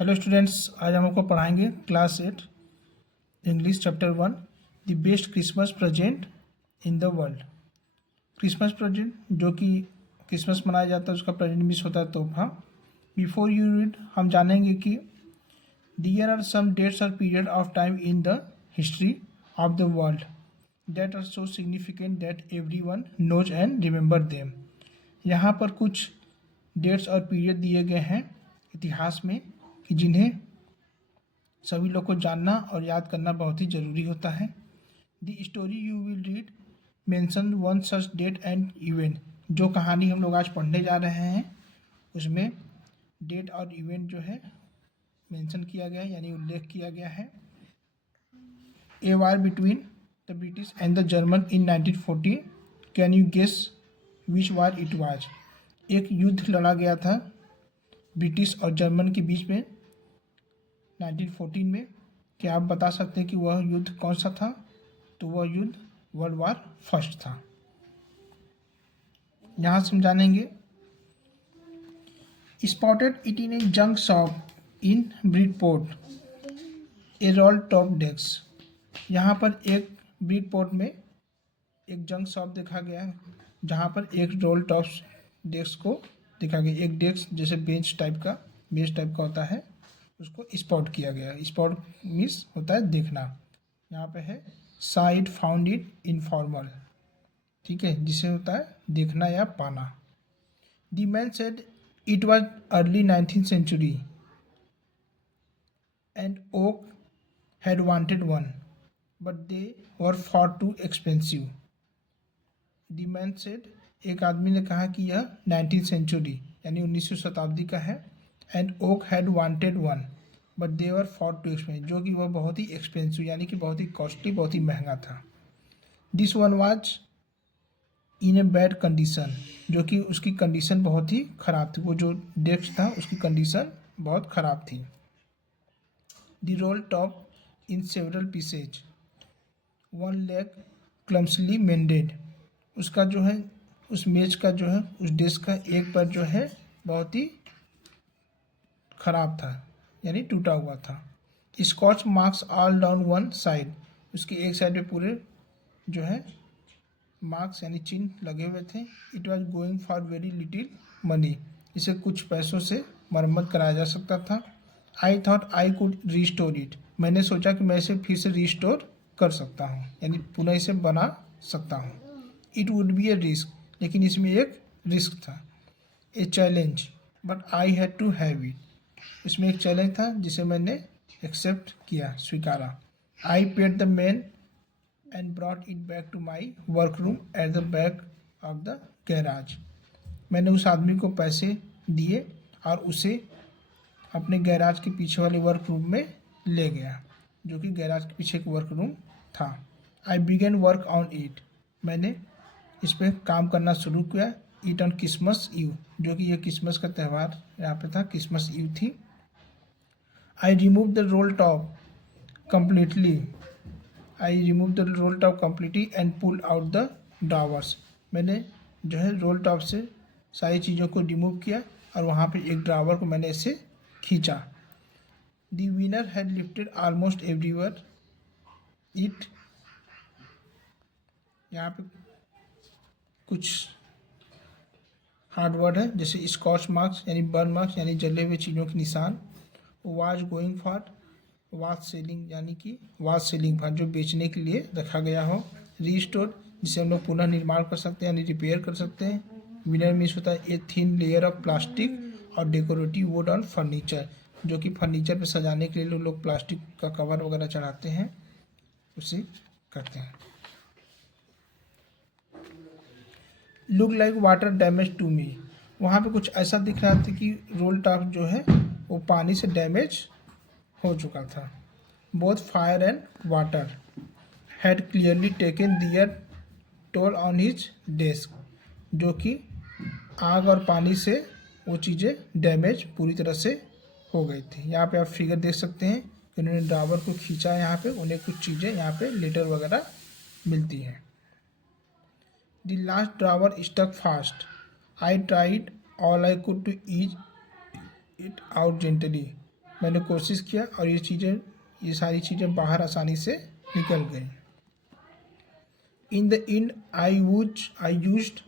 Hello students, आज हम आपको पढ़ाएंगे class 8 English chapter 1 the best Christmas present in the world. Christmas present जो कि क्रिसमस मनाया जाता है उसका प्रेजेंट मीन्स होता है तोहफा। बिफोर यू रीड हम जानेंगे कि देयर आर सम डेट्स और period of time in the history of the world that are so significant that everyone knows and remember them. यहाँ पर कुछ डेट्स और पीरियड दिए गए हैं इतिहास में कि जिन्हें सभी लोग को जानना और याद करना बहुत ही ज़रूरी होता है। The story you will read mention one such date and event. जो कहानी हम लोग आज पढ़ने जा रहे हैं उसमें डेट और इवेंट जो है मेंशन किया गया है, यानी उल्लेख किया गया है। A war between the British and the German in 1940। Can you guess which war it was. एक युद्ध लड़ा गया था ब्रिटिश और जर्मन के बीच में 1914 में। क्या आप बता सकते हैं कि वह युद्ध कौन सा था? तो वह युद्ध वर्ल्ड वार फर्स्ट था। यहाँ से हम जानेंगे spotted it in A junk shop in Bridport A role top desk. यहाँ पर एक ब्रिडपोर्ट में एक जंक शॉप देखा गया है जहाँ पर एक रोल टॉप डेस्क को देखा गया। एक डेस्क जैसे बेंच टाइप का होता है उसको स्पॉट किया गया। स्पॉट मीन्स होता है देखना। यहाँ पे है साइड फाउंड इट इनफॉर्मल, ठीक है, जिसे होता है देखना या पाना। The man said it was early 19th century and oak had wanted one but they were far too expensive. The man said, एक आदमी ने कहा कि यह 19th century यानी 19वीं शताब्दी का है। And oak had wanted one but they were far too expensive, जो कि वह बहुत ही एक्सपेंसिव यानी कि बहुत ही कॉस्टली, बहुत ही महंगा था। This one was in a bad condition, जो कि उसकी कंडीशन बहुत ही ख़राब थी। वो जो डेस्क था उसकी कंडीशन बहुत ख़राब थी। The roll top in several pieces, one leg clumsily mended. उसका जो है उस मेज का जो है उस डेस्क का एक पैर जो है बहुत ही ख़राब था यानी टूटा हुआ था। Scotch marks all down one side, उसके एक साइड पे पूरे जो है मार्क्स यानी चिन्ह लगे हुए थे। It was going for very little money, इसे कुछ पैसों से मरम्मत कराया जा सकता था। I thought I could restore it, मैंने सोचा कि मैं इसे फिर से रीस्टोर कर सकता हूँ यानी पुनः इसे बना सकता हूँ। It would be a risk, लेकिन इसमें एक रिस्क था। A challenge but I had to have it, इसमें एक चैलेंज था जिसे मैंने एक्सेप्ट किया, स्वीकारा। I paid the man and brought it back to my work room at the back of the garage. मैंने उस आदमी को पैसे दिए और उसे अपने गैराज के पीछे वाले वर्क रूम में ले गया, जो कि गैराज के पीछे एक वर्क रूम था। आई बिगेन वर्क ऑन इट, मैंने इस पर काम करना शुरू किया। इट ऑन क्रिसमस ईव, जो कि यह क्रिसमस का त्यौहार यहाँ पे था, क्रिसमस ईव थी। I removed the roll top completely. I removed the roll top completely and pulled out the drawers. मैंने जो है रोल टॉप से सारी चीज़ों को रिमूव किया और वहाँ पे एक ड्रावर को मैंने इसे खींचा। The winner had lifted almost everywhere. It, यहाँ पे कुछ हार्ड वर्ड है जैसे स्कॉच मार्क्स यानी बर्न मार्क्स यानी जले हुए चीज़ों के निशान। Was going for was selling यानी कि वाज सेलिंग फॉर जो बेचने के लिए रखा गया हो। रीस्टोर जिसे हम लोग पुनः निर्माण कर सकते हैं यानी रिपेयर कर सकते हैं। विनर मीन्स होता है a thin layer of plastic और डेकोरेटिव वुड ऑन फर्नीचर, जो कि फर्नीचर पे सजाने के लिए लोग प्लास्टिक का कवर वगैरह चढ़ाते हैं, उसे करते हैं। Look like water damage to me, वहाँ पे कुछ ऐसा दिख रहा था कि रोल टॉप जो है वो पानी से डैमेज हो चुका था। Both fire and water had clearly taken their toll on his desk, जो कि आग और पानी से वो चीज़ें डैमेज पूरी तरह से हो गई थी। यहाँ पे आप फिगर देख सकते हैं कि उन्होंने ड्रावर को खींचा, यहाँ पे उन्हें कुछ चीज़ें यहाँ पे लेटर वगैरह मिलती हैं। The last drawer stuck fast, I tried all I could to ease it out gently, मैंने कोशिश किया और ये सारी चीज़ें बाहर आसानी से निकल गई। In the end I used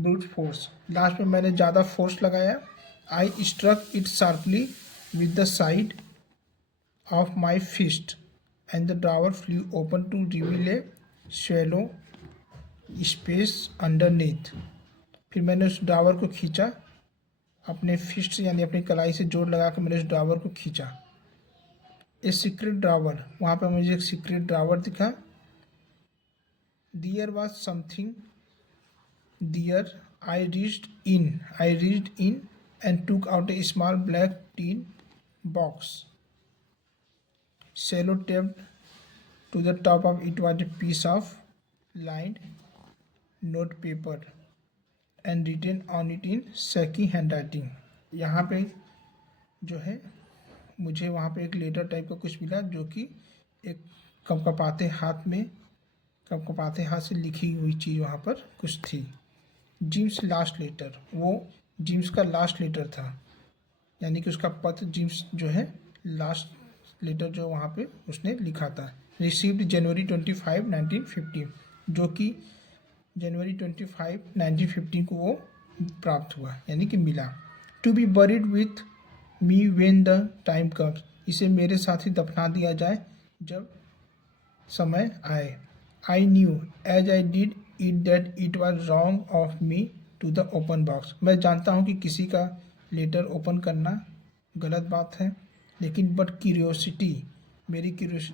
brute force, लास्ट में मैंने ज़्यादा फोर्स लगाया। I struck it sharply with the side of my fist and the drawer flew open to reveal a shallow space underneath. फिर मैंने उस ड्रावर को खींचा अपने फिस्ट यानी अपनी कलाई से जोड़ लगा कर मैंने उस ड्रावर को खींचा। ए सीक्रेट ड्रावर, वहाँ पर मुझे एक सीक्रेट ड्रावर दिखा। There was something there. I reached in and took out a small black tin box. Sellotaped to the top of it was a piece of lined note paper and written on it in shaky handwriting. यहाँ पे जो है मुझे वहाँ पे एक letter type का कुछ मिला जो कि एक कपकपाते हाथ से लिखी हुई चीज़ वहाँ पर कुछ थी। जिम्स लास्ट लेटर, वो जिम्स का लास्ट लेटर था, यानी कि उसका पत्र जिम्स जो है लास्ट लेटर जो वहाँ पे उसने लिखा था। रिसीव्ड जनवरी 25, 1915, जो कि जनवरी 25, 1915 को वो प्राप्त हुआ यानी कि मिला। To be buried with me when the time comes, इसे मेरे साथ ही दफना दिया जाए जब समय आए। I knew as I did it that it was wrong of me to the open box. मैं जानता हूँ कि किसी का लेटर ओपन करना गलत बात है, लेकिन बट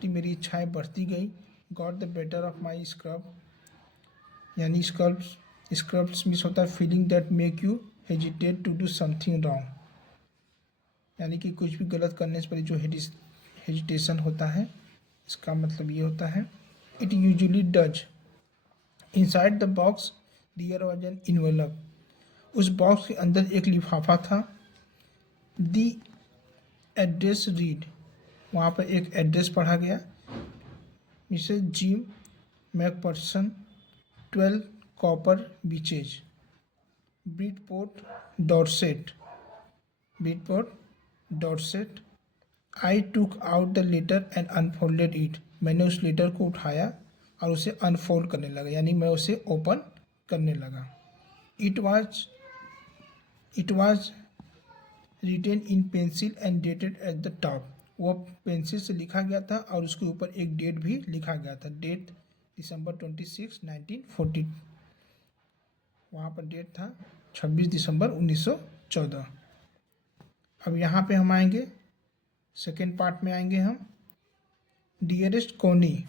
मेरी इच्छाएं बढ़ती गई। Got the better of my scrub, यानी स्क्रब्स मिस होता है feeling that make you hesitate to do something wrong, यानी कि कुछ भी गलत करने से पहले जो हेजिटेशन होता है, इसका मतलब ये होता है। It usually does. Inside the box there was an envelope. उस बॉक्स के अंदर एक लिफाफा था। The address read, वहाँ पर एक एड्रेस पढ़ा गया। Mrs Jim McPherson, 12 Copper Beeches, Bridport, Dorset. I took out the letter and unfolded it, मैंने उस लेटर को उठाया और उसे अनफोल्ड करने लगा, यानी मैं उसे ओपन करने लगा। It was written in pencil and dated at the top, वो पेंसिल से लिखा गया था और उसके ऊपर एक डेट भी लिखा गया था। डेट December 26, 1940, वहाँ पर डेट था 26 दिसंबर 1914। अब यहाँ पे हम आएंगे, सेकेंड पार्ट में आएंगे हम। डियरेस्ट कोनी,